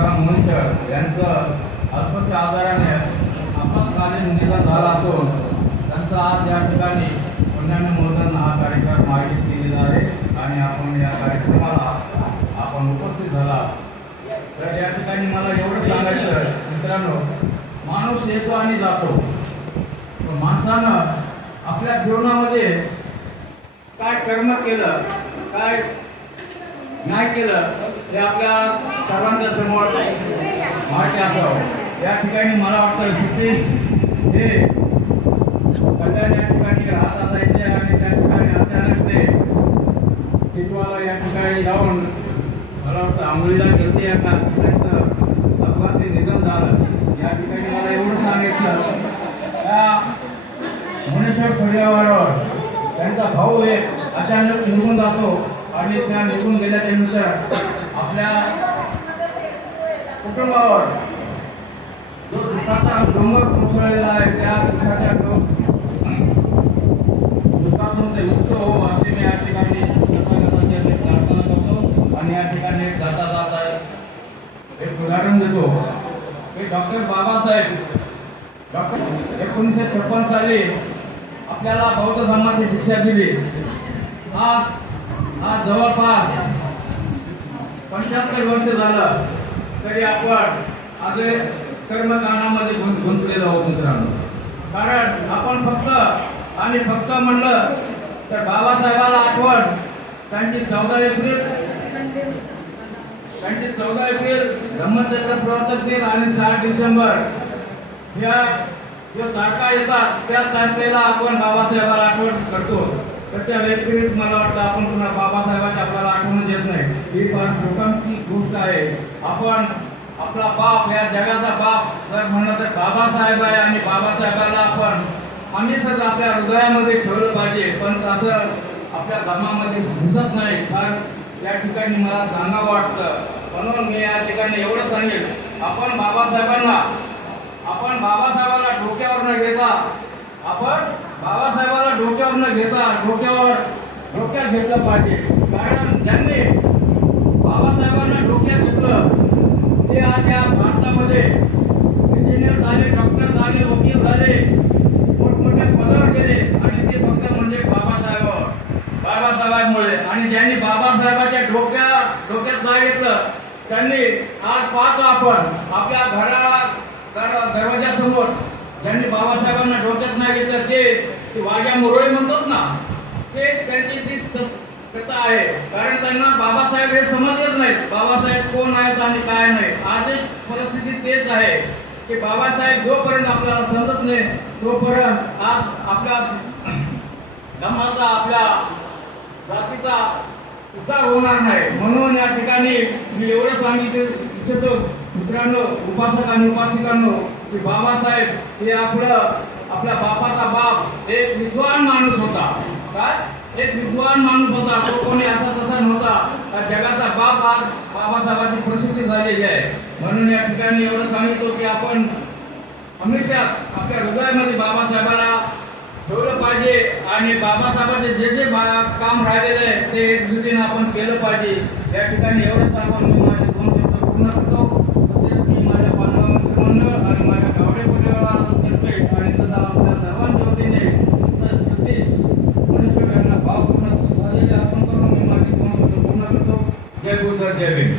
तुकाराम मुंडकर यांचं अल्पशा आजाराने आपत्कालीन निधन झालं असून त्यांचं आज या ठिकाणी पुण्यनमोदन हा कार्यक्रम आयोजित केलेला आहे आणि आपण या कार्यक्रमाला आपण उपस्थित झाला. तर या ठिकाणी मला एवढं सांगायचं मित्रांनो, माणूस येतो आणि जातो, पण माणसानं आपल्या जीवनामध्ये काय कर्म केलं, काय नाही केलं ते आपल्या सर्वांच्या समोर माहिती असावं. या ठिकाणी मला वाटतं सतीश हे कल्याण या ठिकाणी राहत असायचे आणि त्या ठिकाणी अचानक ते टिटवाला या ठिकाणी जाऊन मला वाटतं आंघोळीला गेलते या त्यांचं अपघाती निधन झालं. या ठिकाणी मला एवढं सांगितलं, त्या भुवनेश्वर पर्यावरणावर त्यांचा भाऊ एक अचानक निघून जातो आणि त्या निघून गेल्याच्यानुसार आपल्या कुटुंबावर जो दुःखाचा डोंगर कोसळलेला आहे त्या दुःखाच्या दुःखातून ते मुक्त हो असे मी या ठिकाणी प्रार्थना करतो. आणि या ठिकाणी जाता जाता एक उदाहरण देतो की डॉक्टर बाबासाहेब 1956 साली आपल्याला बौद्ध धर्माची शिक्षा दिली. आज जवळपास 75 वर्ष झालं तरी आपण आज कर्मकांडामध्ये गुंतलेलो आहोत मित्रांनो. कारण आपण फक्त म्हणलं तर बाबासाहेबाला आठवण त्यांची 14 एप्रिल धम्मचक्र प्रवर्तक दिन आणि 7 डिसेंबर या जो तारखा येतात त्या तारखेला आपण बाबासाहेबाला आठवण करतो. तर त्या व्यतिरिक्त मला वाटतं आपण पुन्हा बाबासाहेबांची आपल्याला आठवण येत नाही. ही फार शोकांची गोष्ट आहे. आपण आपला बाप, या जगाचा बाप जर म्हणलं तर बाबासाहेब आहे आणि बाबासाहेबाला आपण हमेशा आपल्या हृदयामध्ये ठेवलं पाहिजे. पण तसं आपल्या धर्मामध्ये दिसत नाही. फार या ठिकाणी मला सांगावं वाटतं. म्हणून मी या ठिकाणी एवढं सांगेल, आपण बाबासाहेबांना डोक्यावर न घेता डोक्यात घेतलं पाहिजे. कारण ज्यांनी बाबासाहेबांना डोक्यात घेतलं ते आज या भारतामध्ये इंजिनियर झाले, डॉक्टर झाले, वकील झाले, मोठमोठ्या पदावर गेले आणि ते फक्त म्हणजे बाबासाहेबांमुळे. आणि ज्यांनी बाबासाहेबांच्या डोक्यात नाही घेतलं त्यांनी आज पाहतो आपण आपल्या दरवाजासमोर ज्यांनी बाबासाहेबांना डोक्यात नाही घेतलं ते वाघ्या मुरळी म्हणतात ना, ते त्यांची ती कथा आहे. कारण त्यांना बाबासाहेब हे समजलेच नाहीत, बाबासाहेब कोण आहेत आणि काय नाही. आज परिस्थिती तेच आहे की बाबासाहेब जोपर्यंत आपल्याला समजत नाही तोपर्यंत आज आपल्या धर्माचा, आपल्या जातीचा उद्धार होणार नाही. म्हणून या ठिकाणी मी एवढं सांगितलं मित्रांनो, उपासक आणि उपासिकांनो, की बाबासाहेब हे आपल्या बापाचा बाप एक विद्वान माणूस होता. काय एक विद्वान माणूस होता. तो कोणी असा तसा नव्हता. जगाचा बाप आज बाबासाहेबांची प्रसिद्धी झालेली आहे. म्हणून या ठिकाणी एवढं सांगितलं की आपण हमेशा आपल्या हृदयामध्ये बाबासाहेबाला ठेवलं पाहिजे आणि बाबासाहेबांचे जे काम राहिलेलं आहे ते एकजुटीने आपण केलं पाहिजे. या ठिकाणी एवढं सांगून मी माझे 2 शब्द पूर्ण करतो. तसेच मी माझ्या मंडळ आणि माझ्या गावडे परिवारातर्फे आणि तसा आपल्या सर्वांच्या वतीने सतीश भुवनेश्वर यांना भावपूर्ण श्रद्धांजली अर्पण करून मी माझी 2 शब्द पूर्ण करतो. जय गुरुदेव, जय भीम.